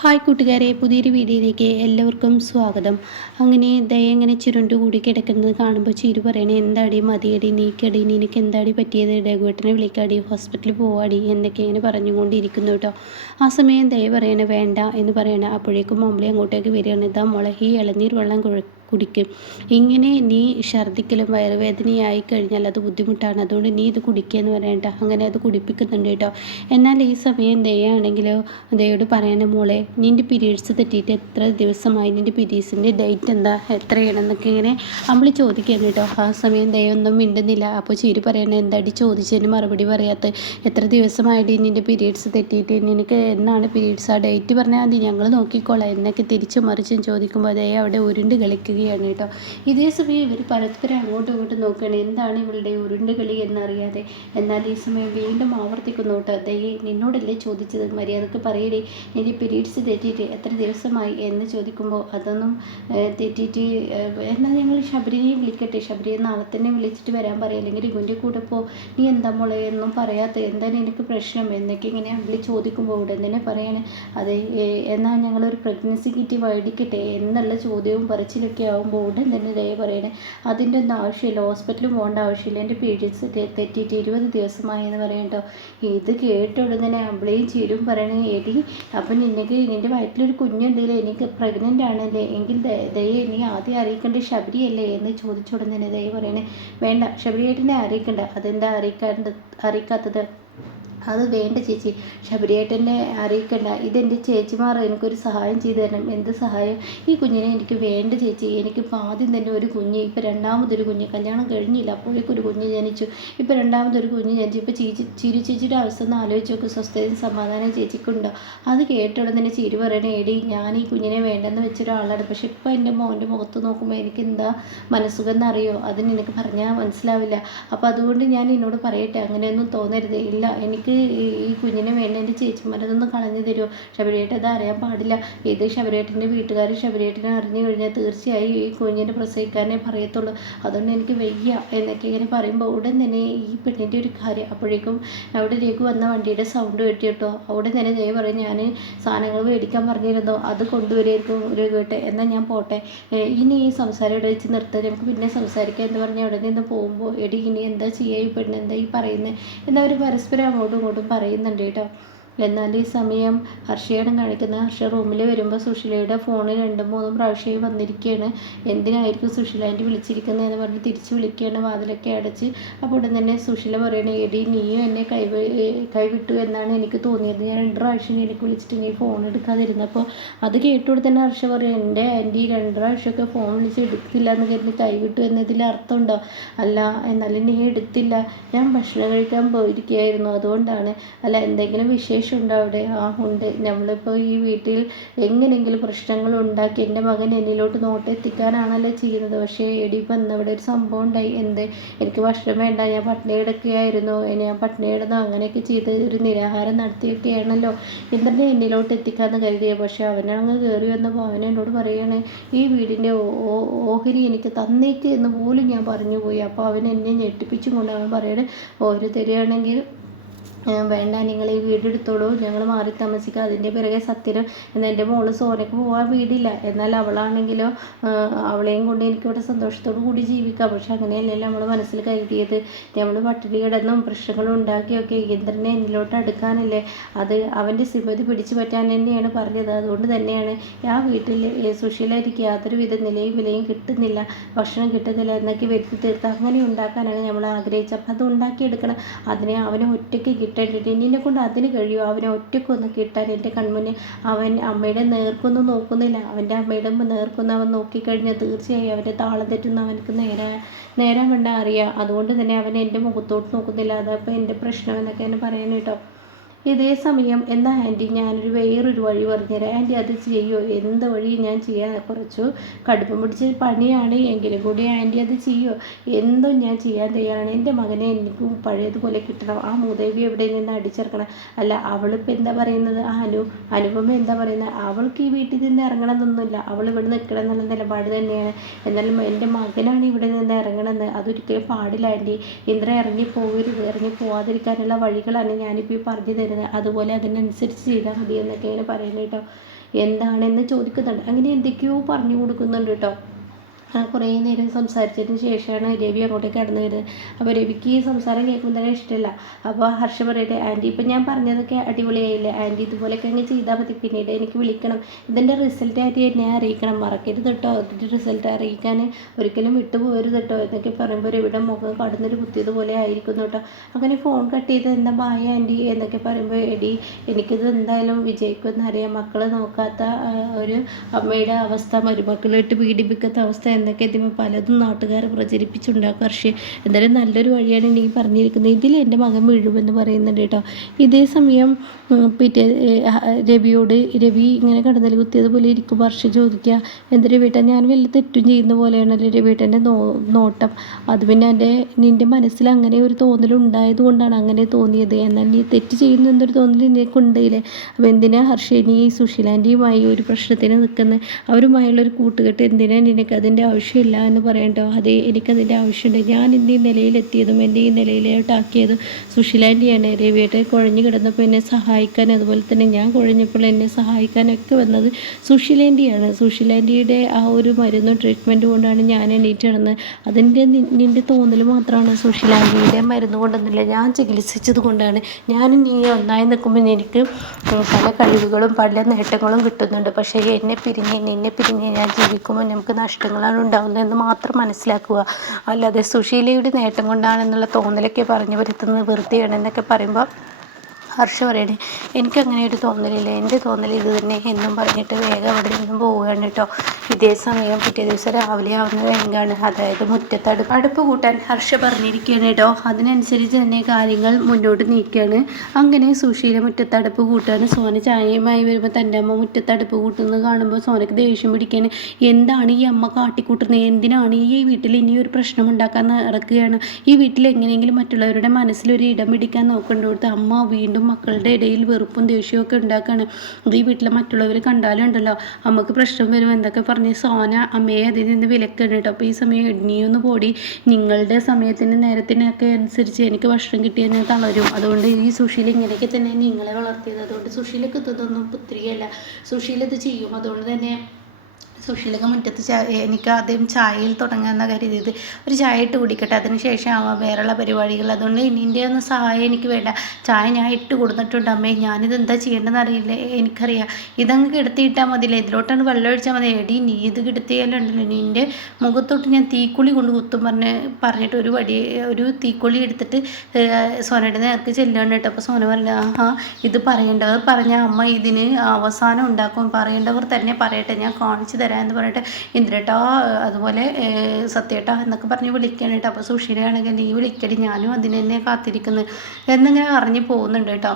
Hi കൂട്ടുകാരെ, പുതിയൊരു വീഡിയോയിലേക്ക് എല്ലാവർക്കും സ്വാഗതം. അങ്ങനെ ദയ ഇങ്ങനെ ചുരുണ്ടുകൂടി കിടക്കുന്നത് കാണുമ്പോൾ ചിരു പറയണേ, എന്താടി മതിയടി, നീക്കടി, നിനക്ക് എന്താടി പറ്റിയത്, രഘുവേട്ടനെ വിളിക്കാടി, ഹോസ്പിറ്റലിൽ പോവാടി എന്നൊക്കെ ഇങ്ങനെ പറഞ്ഞുകൊണ്ടിരിക്കുന്നു കേട്ടോ. ആ സമയം ദയ പറയണേ വേണ്ട എന്ന് പറയണേ. അപ്പോഴേക്കും മമ്മളി അങ്ങോട്ടേക്ക് വരികയാണ്. ഇതാ മോളെ, ഈ ഇളനീർ വെള്ളം കുടിക്കും. ഇങ്ങനെ നീ ഛർദ്ദിക്കലും വയറുവേദനയായി കഴിഞ്ഞാൽ അത് ബുദ്ധിമുട്ടാണ്, അതുകൊണ്ട് നീ ഇത് കുടിക്കുകയെന്ന് പറയണ്ട. അങ്ങനെ അത് കുടിപ്പിക്കുന്നുണ്ട് കേട്ടോ. എന്നാൽ ഈ സമയം ദയാണെങ്കിലോ ദയോട് പറയണ, മോളെ നിൻ്റെ പീരീഡ്സ് തെറ്റിയിട്ട് എത്ര ദിവസമായി, നിൻ്റെ പീരീഡ്സിൻ്റെ ഡേറ്റ് എന്താ, എത്രയാണെന്നൊക്കെ ഇങ്ങനെ അമ്മളി ചോദിക്കുകയാണ് കേട്ടോ. ആ സമയം ദയൊന്നും മിണ്ടുന്നില്ല. അപ്പോൾ ചിരി പറയണ, എന്താടി ചോദിച്ചതിന് മറുപടി പറയാത്ത, എത്ര ദിവസമായിട്ട് നിൻ്റെ പീരീഡ്സ് തെറ്റിയിട്ട്, നിനക്ക് എന്നാണ് പീരീഡ്സ്, ആ ഡേറ്റ് പറഞ്ഞാൽ മതി, ഞങ്ങൾ നോക്കിക്കോളാം എന്നൊക്കെ തിരിച്ചും മറിച്ചും ചോദിക്കുമ്പോൾ ദയ അവിടെ ഉരുണ്ട് കളിക്കുകയാണ് കേട്ടോ. ഇതേ സമയം ഇവർ പരസ്പരം അങ്ങോട്ടും ഇങ്ങോട്ടും നോക്കുകയാണ്, എന്താണ് ഇവളുടെ ഉരുണ്ട് കളി എന്നറിയാതെ. എന്നാൽ ഈ സമയം വീണ്ടും ആവർത്തിക്കുന്നു കേട്ടോ. ദയെ, നിന്നോടല്ലേ ചോദിച്ചത്, മര്യാദക്ക് പറയടി, നിൻ്റെ പീരീഡ്സ് തെറ്റിയിട്ട് എത്ര ദിവസമായി എന്ന് ചോദിക്കുമ്പോൾ, അതൊന്നും തെറ്റിയിട്ട് എന്നാൽ ഞങ്ങൾ ശബരിയെ വിളിക്കട്ടെ, ശബരിയെ നാളെ തന്നെ വിളിച്ചിട്ട് വരാൻ പറയാം, അല്ലെങ്കിൽ രഘുവിൻ്റെ കൂടെ പോ, നീ എന്താ മോളെ എന്നും പറയാത്ത, എന്താ നിനക്ക് പ്രശ്നം എന്നൊക്കെ ഇങ്ങനെ വിളി ചോദിക്കുമ്പോൾ ഉടൻ തന്നെ പറയാണ്, അതെ എന്നാൽ ഞങ്ങളൊരു പ്രഗ്നൻസി കിറ്റ് മേടിക്കട്ടെ എന്നുള്ള ചോദ്യവും പറച്ചിലൊക്കെ ആകുമ്പോൾ ഉടൻ തന്നെ ദയ പറയണേ, അതിൻ്റെ ഒന്നും ആവശ്യമില്ല, ഹോസ്പിറ്റലിൽ പോകേണ്ട ആവശ്യമില്ല, എൻ്റെ പീരീഡ്സ് തെറ്റിയിട്ട് 20 ദിവസമായി എന്ന് പറയും കേട്ടോ. ഇത് കേട്ട ഉടൻ തന്നെ അമ്പിളിയും ചീരും പറയണേ, എടി അപ്പം നിൻ്റെ വയറ്റിലൊരു കുഞ്ഞുണ്ടല്ലേ, എനിക്ക് പ്രഗ്നൻ്റ് ആണല്ലേ, എങ്കിൽ ദയ നീ ആദ്യം അറിയിക്കേണ്ട ശബരിയല്ലേ എന്ന് ചോദിച്ച ഉടൻ തന്നെ ദയ പറയണേ, വേണ്ട, ശബരിയേട്ടനെ അറിയിക്കണ്ട, അതെന്താ അറിയിക്കാത്തത്, അത് വേണ്ട ചേച്ചി, ശബരിയേട്ടനെ അറിയിക്കണ്ട, ഇതെൻ്റെ ചേച്ചിമാർ എനിക്കൊരു സഹായം ചെയ്തു തരണം. എന്ത് സഹായം, ഈ കുഞ്ഞിനെ എനിക്ക് വേണ്ട ചേച്ചി, എനിക്കിപ്പോൾ ആദ്യം തന്നെ ഒരു കുഞ്ഞ്, ഇപ്പോൾ രണ്ടാമതൊരു കുഞ്ഞ്, കല്യാണം കഴിഞ്ഞില്ല അപ്പോഴേക്കൊരു കുഞ്ഞ് ജനിച്ചു, ഇപ്പോൾ രണ്ടാമതൊരു കുഞ്ഞ് ജനിച്ചു, ഇപ്പോൾ ചിരി ചേച്ചിയുടെ അവസ്ഥ ഒന്ന് ആലോചിച്ച് നോക്ക്, സ്വസ്ഥതയും സമാധാനം ചേച്ചിക്കുണ്ടോ. അത് കേട്ടോടെ തന്നെ ചിരി പറയണേ, എടി ഞാൻ ഈ കുഞ്ഞിനെ വേണ്ടെന്ന് വെച്ചൊരാളാണ്, പക്ഷെ ഇപ്പോൾ എൻ്റെ മോൻ്റെ മുഖത്ത് നോക്കുമ്പോൾ എനിക്ക് എന്താ മനസ്സുഖം എന്നറിയോ, അതിന് എനിക്ക് പറഞ്ഞാൽ മനസ്സിലാവില്ല. അപ്പോൾ അതുകൊണ്ട് ഞാൻ എന്നോട് പറയട്ടെ, അങ്ങനെയൊന്നും തോന്നരുത്, ഇല്ല എനിക്ക് ഈ കുഞ്ഞിനെ വേണ്ട, എൻ്റെ ചേച്ചിമാരതൊന്ന് കളഞ്ഞു തരുമോ, ശബരിയേട്ടൻ അത് അറിയാൻ പാടില്ല, ഇത് ശബരിയേട്ടൻ്റെ വീട്ടുകാർ ശബരിയേട്ടനെ അറിഞ്ഞു കഴിഞ്ഞാൽ തീർച്ചയായും ഈ കുഞ്ഞിനെ പ്രസവിക്കാനേ പറയത്തുള്ളൂ, അതുകൊണ്ട് എനിക്ക് വയ്യ എന്നൊക്കെ ഇങ്ങനെ പറയുമ്പോൾ ഉടൻ തന്നെ ഈ പെണ്ണിൻ്റെ ഒരു കാര്യം, അപ്പോഴേക്കും അവിടെ രഘു വന്ന വണ്ടിയുടെ സൗണ്ട് കേട്ടി കേട്ടോ. അവിടെ തന്നെ ദയ പറയും, ഞാൻ സാധനങ്ങൾ മേടിക്കാൻ പറഞ്ഞിരുന്നോ, അത് കൊണ്ടുവരുമായിരിക്കും രഘുവേട്ടെ, എന്നാൽ ഞാൻ പോട്ടെ, ഇനി ഈ സംസാരം ഇവിടെ വെച്ച് നിർത്താൻ, നമുക്ക് പിന്നെ സംസാരിക്കാം എന്ന് പറഞ്ഞ് അവിടെ നിന്ന് പോകുമ്പോൾ, എടി ഇനി എന്താ ചെയ്യുക, ഈ പെണ്ണ് എന്താ ഈ പറയുന്നത് എന്നവർ പരസ്പരം അങ്ങോട്ടും ഇങ്ങോട്ടും പറയുന്നുണ്ട് കേട്ടോ. എന്നാൽ ഈ സമയം ഹർഷയാണ് കാണിക്കുന്നത്. ഹർഷ റൂമിൽ വരുമ്പോൾ സുശീലയുടെ ഫോണിൽ 2-3 പ്രാവശ്യമായി വന്നിരിക്കുകയാണ്. എന്തിനായിരിക്കും സുശീല ആൻറ്റി വിളിച്ചിരിക്കുന്നതെന്ന് പറഞ്ഞ് തിരിച്ച് വിളിക്കുകയാണ്, വാതിലൊക്കെ അടച്ച്. അപ്പോൾ ഉടൻ തന്നെ സുശീല പറയണേ, എടി നീയും എന്നെ കൈവിട്ടു എന്നാണ് എനിക്ക് തോന്നിയത്, ഞാൻ 2 പ്രാവശ്യം എനിക്ക് വിളിച്ചിട്ട് നീ ഫോൺ എടുക്കാതിരുന്നപ്പോൾ. അത് കേട്ടുകൊണ്ട് തന്നെ ഹർഷ പറയും, എൻ്റെ ആൻറ്റി 2 പ്രാവശ്യമൊക്കെ ഫോൺ വിളിച്ച് എടുത്തില്ല എന്ന് കരുതി കൈവിട്ടു എന്നതിൽ അർത്ഥമുണ്ടോ, അല്ല എന്നാലും നീ എടുത്തില്ല, ഞാൻ ഭക്ഷണം കഴിക്കാൻ പോയിരിക്കുകയായിരുന്നു അതുകൊണ്ടാണ്, അല്ല എന്തെങ്കിലും വിശേഷം ഉണ്ടോ അവിടെ. ആ ഉണ്ട്, നമ്മളിപ്പോൾ ഈ വീട്ടിൽ എങ്ങനെയെങ്കിലും പ്രശ്നങ്ങൾ ഉണ്ടാക്കി എൻ്റെ മകൻ എന്നിലോട്ട് നോട്ടെത്തിക്കാനാണല്ലോ ചെയ്യുന്നത്, പക്ഷേ എടി ഇപ്പം അവിടെ ഒരു സംഭവം ഉണ്ടായി, എന്ത്, എനിക്ക് ഭക്ഷണം വേണ്ട, ഞാൻ പട്ടിണി കിടക്കുകയായിരുന്നു, ഞാൻ പട്ടിണി കിടന്നു അങ്ങനെയൊക്കെ ചെയ്ത് ഒരു നിരാഹാരം നടത്തിയൊക്കെയാണല്ലോ ഇന്ദ്രനെ എന്നിലോട്ട് എത്തിക്കാമെന്ന് കരുതിയത്, പക്ഷേ അവനങ്ങ് കയറി വന്നപ്പോൾ അവൻ എന്നോട് പറയുകയാണ്, ഈ വീടിൻ്റെ ഓഹരി എനിക്ക് തന്നേക്ക് എന്ന് പോലും ഞാൻ പറഞ്ഞു പോയി. അപ്പോൾ അവൻ എന്നെ ഞെട്ടിപ്പിച്ചും കൊണ്ട് അവൻ പറയണേ, ഓഹരി തരികയാണെങ്കിൽ വേണ്ട, നിങ്ങൾ ഈ വീടെടുത്തോളൂ, ഞങ്ങൾ മാറി താമസിക്കുക. അതിൻ്റെ പിറകെ സത്യന് എന്നാൽ എൻ്റെ മോള് സോനയ്ക്ക് പോകാൻ വീടില്ല, എന്നാൽ അവളാണെങ്കിലോ അവളെയും കൊണ്ട് എനിക്കിവിടെ സന്തോഷത്തോടു കൂടി ജീവിക്കാം, പക്ഷെ അങ്ങനെയല്ലല്ലോ നമ്മൾ മനസ്സിൽ കരുതിയത്, നമ്മൾ പട്ടിണി കിടന്നും പ്രശ്നങ്ങളും ഉണ്ടാക്കിയൊക്കെ ഇന്ദ്രനെ എന്നിലോട്ട് അടുക്കാനല്ലേ, അത് അവൻ്റെ സിമ്പതി പിടിച്ചു പറ്റാൻ തന്നെയാണ് പറഞ്ഞത്, അതുകൊണ്ട് തന്നെയാണ് ആ വീട്ടിൽ സുശീലയ്ക്ക് യാതൊരുവിധ നിലയും വിലയും കിട്ടുന്നില്ല, ഭക്ഷണം കിട്ടുന്നില്ല എന്നൊക്കെ വരുത്തി തീർത്ത് അങ്ങനെ ഉണ്ടാക്കാനാണ് നമ്മൾ ആഗ്രഹിച്ചത്. അപ്പം അത് ഉണ്ടാക്കിയെടുക്കണം, അതിനെ അവനെ ഒറ്റയ്ക്ക് കിട്ടേണ്ടിട്ട് നിന്നെ കൊണ്ട് അതിന് കഴിയുമോ, അവനെ ഒറ്റയ്ക്കൊന്ന് കിട്ടാൻ. എൻ്റെ കൺമുന്നിൽ അവൻ അമ്മയുടെ നേർക്കൊന്നും നോക്കുന്നില്ല, അവൻ്റെ അമ്മയുടെ നേർക്കൊന്നും അവൻ നോക്കിക്കഴിഞ്ഞാൽ തീർച്ചയായും അവൻ്റെ താളം തെറ്റുന്ന അവനക്ക് നേരാൻ വേണ്ട അറിയാം, അതുകൊണ്ട് തന്നെ അവൻ എൻ്റെ മുഖത്തോട്ട് നോക്കുന്നില്ല, അതപ്പോൾ എൻ്റെ പ്രശ്നം എന്നൊക്കെ എന്നെ പറയാൻ കേട്ടോ. ഇതേ സമയം എന്നാൽ ആൻറ്റി ഞാനൊരു വേറൊരു വഴി പറഞ്ഞുതരാം, ആൻറ്റി അത് ചെയ്യുമോ, എന്ത് വഴി ഞാൻ ചെയ്യാൻ, കുറച്ചു കടുപ്പം പിടിച്ച് പണിയാണ് എങ്കിലും കൂടി ആൻറ്റി അത് ചെയ്യുമോ, എന്തോ ഞാൻ ചെയ്യാൻ തയ്യാറാണ്, എൻ്റെ മകനെ എനിക്ക് പഴയതുപോലെ കിട്ടണം, ആ മൂദേവി എവിടെ നിന്ന് അടിച്ചിറക്കണം, അല്ല അവളിപ്പോൾ എന്താ പറയുന്നത്, അനുപമ എന്താ പറയുന്നത്, അവൾക്ക് ഈ വീട്ടിൽ നിന്ന് ഇറങ്ങണമെന്നൊന്നുമില്ല, അവൾ ഇവിടെ നിൽക്കണം എന്നുള്ള നിലപാട് തന്നെയാണ്, എന്നാലും എൻ്റെ മകനാണ് ഇവിടെ നിന്ന് ഇറങ്ങണമെന്ന്, അതൊരിക്കലും പാടില്ല ആൻറ്റി, ഇന്ദ്ര ഇറങ്ങി പോകരുത്, ഇറങ്ങി പോവാതിരിക്കാനുള്ള വഴികളാണ് ഞാനിപ്പോൾ പറഞ്ഞു തരുന്നത്, പറഞ്ഞത്, അതുപോലെ അതിനനുസരിച്ച് ചെയ്താൽ മതി എന്നൊക്കെ ഇങ്ങനെ പറയുന്നത് കേട്ടോ. എന്താണെന്ന് ചോദിക്കുന്നുണ്ട്. അങ്ങനെ എന്തൊക്കെയോ പറഞ്ഞു കൊടുക്കുന്നുണ്ട് കേട്ടോ. കുറേ നേരം സംസാരിച്ചതിന് ശേഷമാണ് രവി അങ്ങോട്ടേക്ക് കടന്നു വരുന്നത്. അപ്പോൾ രവിക്ക് ഈ സംസാരം കേൾക്കുമ്പോൾ തന്നെ ഇഷ്ടമില്ല. അപ്പോൾ ഹർഷ പറയട്ടെ, ആൻറ്റി ഇപ്പം ഞാൻ പറഞ്ഞതൊക്കെ അടിപൊളിയായില്ലേ ആൻറ്റി, ഇതുപോലെയൊക്കെ അങ്ങ് ചെയ്താൽ മതി, പിന്നീട് എനിക്ക് വിളിക്കണം, ഇതിൻ്റെ റിസൾട്ട് ആയിട്ട് എന്നെ അറിയിക്കണം, മറക്കരുത് കേട്ടോ, ഇതിൻ്റെ റിസൾട്ട് അറിയിക്കാൻ ഒരിക്കലും വിട്ടുപോകരുത് കേട്ടോ എന്നൊക്കെ പറയുമ്പോൾ രവിയുടെ മുഖം കടന്നൊരു കുത്തിയതുപോലെ ആയിരിക്കുന്നു കേട്ടോ. അങ്ങനെ ഫോൺ കട്ട് ചെയ്ത് എന്താ ബായ് ആൻറ്റി എന്നൊക്കെ പറയുമ്പോൾ, എടി എനിക്കിത് എന്തായാലും വിജയിക്കുമെന്നറിയാം, മക്കൾ നോക്കാത്ത ഒരു അമ്മയുടെ അവസ്ഥ, മരുമക്കളിട്ട് പീഡിപ്പിക്കാത്ത അവസ്ഥ എന്നൊക്കെ ഇതിന് പലതും നാട്ടുകാർ പ്രചരിപ്പിച്ചുണ്ടാക്കുക. പക്ഷേ എന്തായാലും നല്ലൊരു വഴിയാണ് നീ പറഞ്ഞിരിക്കുന്നത്, ഇതിൽ എൻ്റെ മകൻ വീഴുമെന്ന് പറയുന്നുണ്ട് കേട്ടോ. ഇതേ സമയം പിറ്റേ രവി ഇങ്ങനെ കടന്നൽ കുത്തിയതുപോലെ ഇരിക്കും. വർഷ ചോദിക്കുക, എന്താ രവിയേട്ടാ ഞാൻ വല്ല തെറ്റും ചെയ്യുന്ന പോലെയാണല്ലോ രവിയേട്ടൻ്റെ നോട്ടം, അത് പിന്നെ നിൻ്റെ മനസ്സിൽ അങ്ങനെ ഒരു തോന്നൽ ഉണ്ടായത് കൊണ്ടാണ് അങ്ങനെ തോന്നിയത്, എന്നാൽ നീ തെറ്റ് ചെയ്യുന്ന എന്തൊരു തോന്നൽ നിനക്കുണ്ടല്ലേ, അപ്പോൾ എന്തിനാ ഹർഷ നീ സുശീലാൻ്റെയുമായി ഒരു പ്രശ്നത്തിന് നിൽക്കുന്നത്, അവരുമായുള്ളൊരു കൂട്ടുകെട്ട് എന്തിനാ നിനക്ക്, അതിൻ്റെ ആവശ്യമില്ല എന്ന് പറയണ്ടോ. അതെ എനിക്കതിൻ്റെ ആവശ്യമുണ്ട്, ഞാൻ എൻ്റെ ഈ നിലയിലെത്തിയതും എൻ്റെ ഈ നിലയിലോട്ടാക്കിയതും സുശീലാൻ്റെയാണ്. രവിയേട്ടൻ കുഴഞ്ഞു കിടന്നപ്പോൾ എന്നെ സഹായിക്കാൻ, അതുപോലെ തന്നെ ഞാൻ കുഴഞ്ഞപ്പോൾ എന്നെ സഹായിക്കാനൊക്കെ വന്നത് സുശീലാൻ്റെയാണ്. സുശീലാൻ്റെയുടെ ആ ഒരു മരുന്നും ട്രീറ്റ്മെൻറ്റ് കൊണ്ടാണ് ഞാൻ എണീറ്റ് കിടന്നത്, അതിൻ്റെ നിൻ്റെ തോന്നൽ മാത്രമാണ്, സുശീലാൻ്റെയുടെ മരുന്ന് കൊണ്ടൊന്നുമില്ല, ഞാൻ ചികിത്സിച്ചത് കൊണ്ടാണ്. ഞാനും നീ ഒന്നായി നിൽക്കുമ്പോൾ എനിക്ക് പല കഴിവുകളും പല നേട്ടങ്ങളും കിട്ടുന്നുണ്ട്, പക്ഷേ നിന്നെ പിരിഞ്ഞ് ഞാൻ ജീവിക്കുമ്പോൾ നമുക്ക് നഷ്ടങ്ങളാണ് ഉണ്ടാകുന്നതെന്ന് മാത്രം മനസ്സിലാക്കുക, അല്ലാതെ സുശീലയുടെ നേട്ടം കൊണ്ടാണെന്നുള്ള തോന്നലൊക്കെ പറഞ്ഞു വരുത്തുന്നത് വെറുതെയാണെന്നൊക്കെ പറയുമ്പോൾ ഹർഷ പറയണേ, എനിക്കങ്ങനെ ഒരു തോന്നലില്ല, എൻ്റെ തോന്നൽ ഇത് തന്നെ എന്നും പറഞ്ഞിട്ട് വേഗം അവിടെ നിന്നും പോവുകയാണ് കേട്ടോ. ഇതേ സമയം പിറ്റേ ദിവസം രാവിലെ ആവുന്ന വേഗമാണ്, അതായത് മുറ്റത്ത് അടുപ്പ് കൂട്ടാൻ ഹർഷ പറഞ്ഞിരിക്കുകയാണ് കേട്ടോ. അതിനനുസരിച്ച് തന്നെ കാര്യങ്ങൾ മുന്നോട്ട് നീക്കുകയാണ്. അങ്ങനെ സുശീല മുറ്റത്ത് അടുപ്പ് കൂട്ടാണ്. സോന ചായയുമായി വരുമ്പോൾ തൻ്റെ അമ്മ മുറ്റത്ത് അടുപ്പ് കൂട്ടുന്നത് കാണുമ്പോൾ സോനക്ക് ദേഷ്യം പിടിക്കുകയാണ്. എന്താണ് ഈ അമ്മ കാട്ടിക്കൂട്ടുന്നത്, എന്തിനാണ് ഈ വീട്ടിൽ ഇനി ഒരു പ്രശ്നം ഉണ്ടാക്കാൻ നടക്കുകയാണ്, ഈ വീട്ടിൽ എങ്ങനെയെങ്കിലും മറ്റുള്ളവരുടെ മനസ്സിലൊരു ഇടം പിടിക്കാൻ നോക്കേണ്ടടുത്ത് അമ്മ വീണ്ടും മക്കളുടെ ഇടയിൽ വെറുപ്പും ദേഷ്യവും ഒക്കെ ഉണ്ടാക്കുകയാണ്. ഈ വീട്ടിലെ മറ്റുള്ളവർ കണ്ടാലുണ്ടല്ലോ അമ്മക്ക് പ്രശ്നം വരും എന്തൊക്കെ പറഞ്ഞ് സോന അമ്മയെ അതിൽ നിന്ന് വിലക്കാണ് കേട്ടോ. അപ്പോൾ ഈ സമയം ഇനിയൊന്ന് പോടി, നിങ്ങളുടെ സമയത്തിന് നേരത്തിനൊക്കെ അനുസരിച്ച് എനിക്ക് ഭക്ഷണം കിട്ടിയാൽ ഞാൻ തളരും, അതുകൊണ്ട് ഈ സുശീല ഇങ്ങനെയൊക്കെ തന്നെ നിങ്ങളെ വളർത്തിയത്, അതുകൊണ്ട് സുശീലക്ക് ഇതൊന്നും പുത്രിയല്ല, സുശീല ഇത് ചെയ്യും, അതുകൊണ്ട് തന്നെ സുശീലക്ക് മുറ്റത്ത് എനിക്ക് ആദ്യം ചായയിൽ തുടങ്ങാമെന്ന കരുതിയത്, ഒരു ചായ ഇട്ട് കുടിക്കട്ടെ, അതിന് ശേഷം ആവാം വേറെയുള്ള പരിപാടികൾ, അതുകൊണ്ട് നിൻ്റെ ഒന്നും സഹായം എനിക്ക് വേണ്ട, ചായ ഞാൻ ഇട്ട് കൊടുത്തിട്ടുണ്ട് അമ്മേ, ഞാനിത് എന്താ ചെയ്യേണ്ടതെന്ന് അറിയില്ല, എനിക്കറിയാം, ഇതങ്ങ് കിടത്തിയിട്ടാൽ മതിയില്ല, ഇതിലോട്ടാണ് വെള്ളം ഒഴിച്ചാൽ മതി, എടി നീ ഇത് കിടത്തിയാലുണ്ടല്ലോ നിൻ്റെ മുഖത്തോട്ട് ഞാൻ തീക്കുളി കൊണ്ട് കുത്തും പറഞ്ഞിട്ട് ഒരു തീക്കുളി എടുത്തിട്ട് സോനയുടെ നേർക്ക് ചെല്ലുകയാണ് കേട്ടോ. അപ്പോൾ സോന പറഞ്ഞ ഇത് പറയേണ്ടവർ പറഞ്ഞ അമ്മ ഇതിന് അവസാനം ഉണ്ടാക്കും, പറയേണ്ടവർ തന്നെ പറയട്ടെ, ഞാൻ കാണിച്ചു തരാം എന്ന് പറഞ്ഞിട്ട് ഇന്ദ്രേട്ടാ അതുപോലെ സത്യേട്ടാ എന്നൊക്കെ പറഞ്ഞ് വിളിക്കണം കേട്ടോ. അപ്പോൾ സുശീലയാണെങ്കിൽ നീ വിളിക്കടി, ഞാനും അതിന് തന്നെ കാത്തിരിക്കുന്നത് എന്നിങ്ങനെ അറിഞ്ഞു പോകുന്നുണ്ട് കേട്ടോ.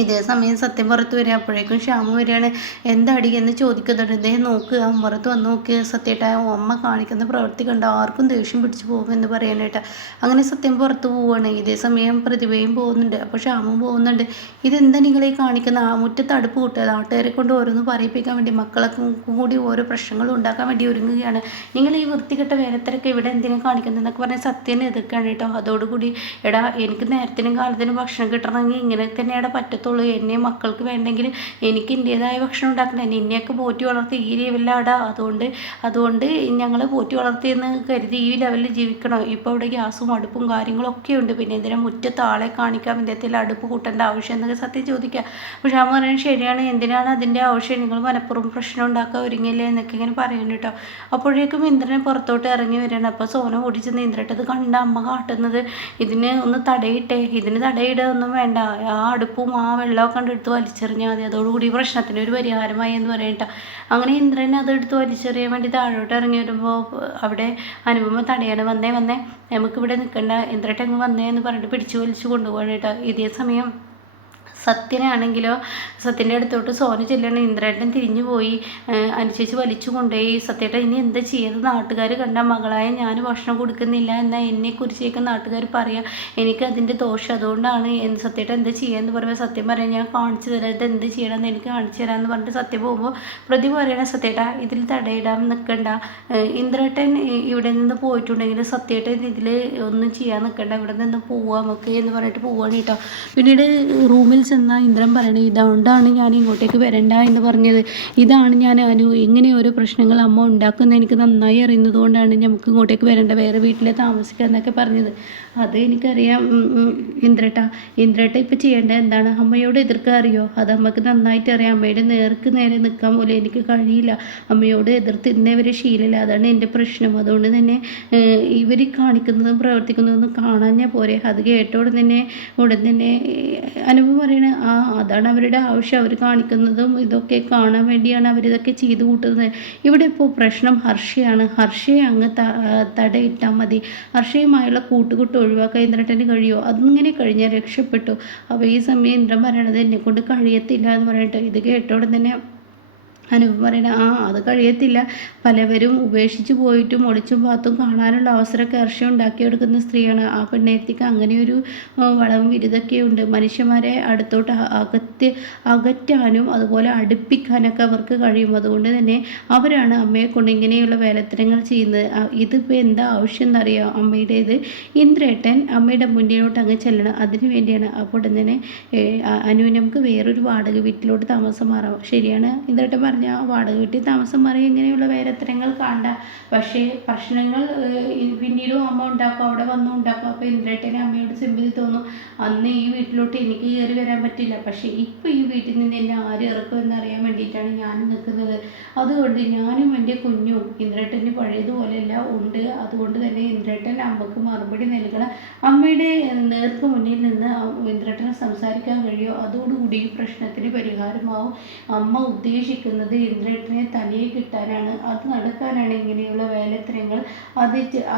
ഇതേ സമയം സത്യം പുറത്ത് വരിക, അപ്പോഴേക്കും ശ്യാമ വരികയാണ്. എന്താടി എന്ന് ചോദിക്കുന്നുണ്ട്. ഇദ്ദേഹം നോക്കുക, പുറത്ത് വന്ന് നോക്കുക, സത്യമായിട്ട് അമ്മ കാണിക്കുന്ന പ്രവൃത്തി കണ്ട് ആർക്കും ദേഷ്യം പിടിച്ചു പോകുമെന്ന് പറയാനായിട്ട്. അങ്ങനെ സത്യം പുറത്ത് പോവുകയാണ്. ഇതേ സമയം പ്രതിഭയും പോകുന്നുണ്ട്, അപ്പോൾ ശ്യാമും പോകുന്നുണ്ട്. ഇതെന്താ നിങ്ങളീ കാണിക്കുന്ന, മുറ്റത്ത് അടുപ്പ് കൂട്ടുക, നാട്ടുകാരെ കൊണ്ട് ഓരോന്ന് പറയിപ്പിക്കാൻ വേണ്ടി, മക്കളൊക്കെ കൂടി ഓരോ പ്രശ്നങ്ങളും ഉണ്ടാക്കാൻ വേണ്ടി ഒരുങ്ങുകയാണ്, നിങ്ങൾ ഈ വൃത്തികെട്ട വേലത്തിലൊക്കെ ഇവിടെ എന്തിനാ കാണിക്കുന്നതെന്നൊക്കെ പറഞ്ഞാൽ സത്യനെ എതിർക്കുകയാണ് കേട്ടോ. അതോടുകൂടി എടാ എനിക്ക് നേരത്തിനും കാലത്തിനും ഭക്ഷണം കിട്ടണമെങ്കിൽ ഇങ്ങനെ തന്നെയാണ് പറ്റത്തുള്ളൂ, എന്നെ മക്കൾക്ക് വേണ്ടെങ്കിൽ എനിക്ക് എൻ്റേതായ ഭക്ഷണം ഉണ്ടാക്കണേ, നിന്നെയൊക്കെ പോറ്റി വളർത്തി ഈ ലെവലിലാടാ, അതുകൊണ്ട് ഞങ്ങളെ പോറ്റി വളർത്തിയെന്ന് കരുതി ഈ ലെവലിൽ ജീവിക്കണോ, ഇപ്പോൾ ഇവിടെ ഗ്യാസും അടുപ്പും കാര്യങ്ങളൊക്കെ ഉണ്ട്, പിന്നെ എന്തിനാ മുറ്റത്ത് ആളെ കാണിക്കാൻ വിധത്തിൽ അടുപ്പ് കൂട്ടേണ്ട ആവശ്യം എന്നൊക്കെ സത്യം ചോദിക്കുക. പക്ഷെ അമ്മ പറയുന്നത് ശരിയാണ്, എന്തിനാണ് അതിൻ്റെ ആവശ്യം, നിങ്ങൾ മനഃപൂർവ്വം പ്രശ്നം ഉണ്ടാക്കാൻ ഒരുങ്ങില്ലേ എന്നൊക്കെ ഇങ്ങനെ പറയുന്നു കേട്ടോ. അപ്പോഴേക്കും ഇന്ദ്രനെ പുറത്തോട്ട് ഇറങ്ങി വരികയാണ്. അപ്പോൾ സോന ഓടിച്ചെന്ന് ഇന്ദ്രട്ടത് കണ്ട അമ്മ കാട്ടുന്നത്, ഇതിന് ഒന്ന് തടയിട്ടേ, ഇതിന് തടയിടുക ഒന്നും വേണ്ട, ആ അടുപ്പും ആ വെള്ളമൊക്കെ കണ്ടെടുത്ത് വലിച്ചെറിഞ്ഞാൽ മതി, അതോടുകൂടി പ്രശ്നത്തിന് ഒരു പരിഹാരമായി എന്ന് പറയട്ടെ. അങ്ങനെ ഇന്ദ്രൻ അതെടുത്ത് വലിച്ചെറിയാൻ വേണ്ടി താഴോട്ട് ഇറങ്ങി വരുമ്പോൾ അവിടെ അനുപമ തടയാണ്, വന്നേ നമുക്കിവിടെ നിൽക്കണ്ട, ഇന്ദ്രട്ടങ്ങ് വന്നേ എന്ന് പറഞ്ഞിട്ട് പിടിച്ചു വലിച്ചു കൊണ്ടുപോകണം കേട്ടോ. ഇതേ സമയം സത്യനാണെങ്കിലോ സത്യൻ്റെ അടുത്തോട്ട് സോന ചെല്ലണം. ഇന്ദ്രേട്ടൻ തിരിഞ്ഞു പോയി അനുസരിച്ച് വലിച്ചു കൊണ്ടുപോയി. സത്യേട്ടൻ ഇനി എന്താ ചെയ്യുന്നത്, നാട്ടുകാർ കണ്ട മകളായ ഞാൻ ഭക്ഷണം കൊടുക്കുന്നില്ല എന്നാൽ എന്നെക്കുറിച്ചേക്ക് നാട്ടുകാർ പറയാം, എനിക്ക് അതിൻ്റെ ദോഷം, അതുകൊണ്ടാണ് സത്യേട്ടൻ എന്താ ചെയ്യുകയെന്ന് പറയുമ്പോൾ സത്യം പറയാം, ഞാൻ കാണിച്ചു തരാം, ഇത് എന്ത് ചെയ്യണമെന്ന് എനിക്ക് കാണിച്ചു തരാമെന്ന് പറഞ്ഞിട്ട് സത്യം പോകുമ്പോൾ പ്രതി പറയണ സത്യേട്ടാ ഇതിൽ തടയിടാൻ നിൽക്കണ്ട, ഇന്ദ്രേട്ടൻ ഇവിടെ നിന്ന് പോയിട്ടുണ്ടെങ്കിൽ സത്യേട്ടൻ ഇതിൽ ഒന്നും ചെയ്യാൻ നിൽക്കണ്ട, ഇവിടെ നിന്ന് പോവാം നമുക്ക് എന്ന് പറഞ്ഞിട്ട് പോവാണ് കേട്ടോ. പിന്നീട് റൂമിൽ ചെന്നാൽ ഇന്ദ്രൻ പറയണത് ഇതുകൊണ്ടാണ് ഞാൻ ഇങ്ങോട്ടേക്ക് വരണ്ട എന്ന് പറഞ്ഞത്. ഇതാണ് ഞാൻ അനു ഇങ്ങനെ ഓരോ പ്രശ്നങ്ങൾ അമ്മ ഉണ്ടാക്കുന്ന എനിക്ക് നന്നായി അറിയുന്നത് കൊണ്ടാണ് നമുക്ക് ഇങ്ങോട്ടേക്ക് വരേണ്ട, വേറെ വീട്ടിൽ താമസിക്കുക എന്നൊക്കെ പറഞ്ഞത്. അത് എനിക്കറിയാം ഇന്ദ്രേട്ട ഇപ്പം ചെയ്യേണ്ടത് എന്താണ്? അമ്മയോട് എതിർക്കാൻ അറിയോ? അത് അമ്മക്ക് നന്നായിട്ട് അറിയാം. അമ്മയുടെ നേർക്ക് നേരെ നിൽക്കാൻ പോലും എനിക്ക് കഴിയില്ല. അമ്മയോട് എതിർത്ത് ഇന്നേവരെ ശീലമില്ല. അതാണ് എൻ്റെ പ്രശ്നം. അതുകൊണ്ട് തന്നെ ഇവർ കാണിക്കുന്നതും പ്രവർത്തിക്കുന്നതൊന്നും കാണാഞ്ഞാൽ പോരെ. അത് കേട്ടോടെ തന്നെ ഉടൻ തന്നെ അനുഭവം പറയണ അതാണ് അവരുടെ ആവശ്യം. അവർ കാണിക്കുന്നതും ഇതൊക്കെ കാണാൻ വേണ്ടിയാണ് അവരിതൊക്കെ ചെയ്തു കൂട്ടുന്നത്. ഇവിടെ ഇപ്പോൾ പ്രശ്നം ഹർഷയാണ്. ഹർഷയെ അങ്ങ് തടയിട്ടാൽ മതി. ഹർഷയുമായുള്ള കൂട്ടുകൂട്ട് ഒഴിവാക്കാൻ ഇന്ദ്രേട്ടന് കഴിയുമോ? അതിങ്ങനെ കഴിഞ്ഞാൽ രക്ഷപ്പെട്ടു. അപ്പോൾ ഈ സമയം ഇന്ദ്രൻ പറയണത് എന്നെക്കൊണ്ട് കഴിയത്തില്ല എന്ന് പറഞ്ഞിട്ട് ഇത് കേട്ടോടെ തന്നെ അനുഭവം പറയണ അത് കഴിയത്തില്ല. പലവരും ഉപേക്ഷിച്ച് പോയിട്ടും ഒളിച്ചും പാത്തും കാണാനുള്ള അവസരമൊക്കെ ഹർഷ ഉണ്ടാക്കിയെടുക്കുന്ന സ്ത്രീയാണ്. ആ പെണ്ണേത്തിക്ക് അങ്ങനെയൊരു വളവും വിരുതൊക്കെയുണ്ട്. മനുഷ്യന്മാരെ അടുത്തോട്ട് അകറ്റാനും അതുപോലെ അടുപ്പിക്കാനൊക്കെ അവർക്ക് കഴിയും. അതുകൊണ്ട് തന്നെ അവരാണ് അമ്മയെ കൊണ്ട് ഇങ്ങനെയുള്ള വേലത്തരങ്ങൾ ചെയ്യുന്നത്. ഇതിപ്പോൾ എന്താ ആവശ്യം എന്നറിയാം അമ്മയുടേത്? ഇന്ദ്രേട്ടൻ അമ്മയുടെ മുന്നിലോട്ട് അങ്ങ് ചെല്ലണം. അതിന് വേണ്ടിയാണ്. അപ്പോൾ തന്നെ അനു നമുക്ക് വേറൊരു വാടക വീട്ടിലോട്ട് താമസം മാറാം. ശരിയാണ് ഇന്ദ്രേട്ടൻ പറഞ്ഞ വാടക വീട്ടിൽ താമസം മാറി ഇങ്ങനെയുള്ള വേലത്തരങ്ങൾ കാണണ്ട. പക്ഷേ പ്രശ്നങ്ങൾ പിന്നീടും അമ്മ ഉണ്ടാക്കും, അവിടെ വന്നും ഉണ്ടാക്കും. അപ്പോൾ ഇന്ദ്രേട്ടനെ അമ്മയോട് സിമ്പതി തോന്നും. അന്ന് ഈ വീട്ടിലോട്ട് എനിക്ക് കയറി വരാൻ പറ്റില്ല, പക്ഷേ ഇപ്പോൾ ഈ വീട്ടിൽ നിന്ന് എന്നെ ആര് ഇറക്കും എന്നറിയാൻ വേണ്ടിയിട്ടാണ് ഞാൻ നിൽക്കുന്നത്. അതുകൊണ്ട് ഞാനും എൻ്റെ കുഞ്ഞും ഇന്ദ്രേട്ടന് പഴയതുപോലെയല്ല ഉണ്ട്. അതുകൊണ്ട് തന്നെ ഇന്ദ്രേട്ടൻ അമ്മക്ക് മറുപടി നൽകണം. അമ്മയുടെ നേർക്ക് മുന്നിൽ നിന്ന് ഇന്ദ്രേട്ടനെ സംസാരിക്കാൻ കഴിയുമോ? അതോടുകൂടി ഈ പ്രശ്നത്തിന് പരിഹാരമാവും. അമ്മ ഉദ്ദേശിക്കുന്നത് ഇന്ദ്രേട്ടനെ തലയെ കിട്ടാനാണ്. അത് നടക്കാനാണ് ഇങ്ങനെയുള്ള വേലത്തരങ്ങൾ.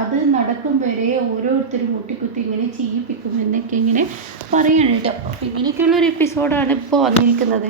അത് നടക്കും വരെ ഓരോരുത്തരും മുട്ടിക്കുത്തി ഇങ്ങനെ ചെയ്യിപ്പിക്കും എന്നൊക്കെ ഇങ്ങനെ പറയാണ് കേട്ടോ. അപ്പോൾ ഇങ്ങനെയൊക്കെയുള്ളൊരു എപ്പിസോഡാണ് ഇപ്പോൾ വന്നിരിക്കുന്നത്.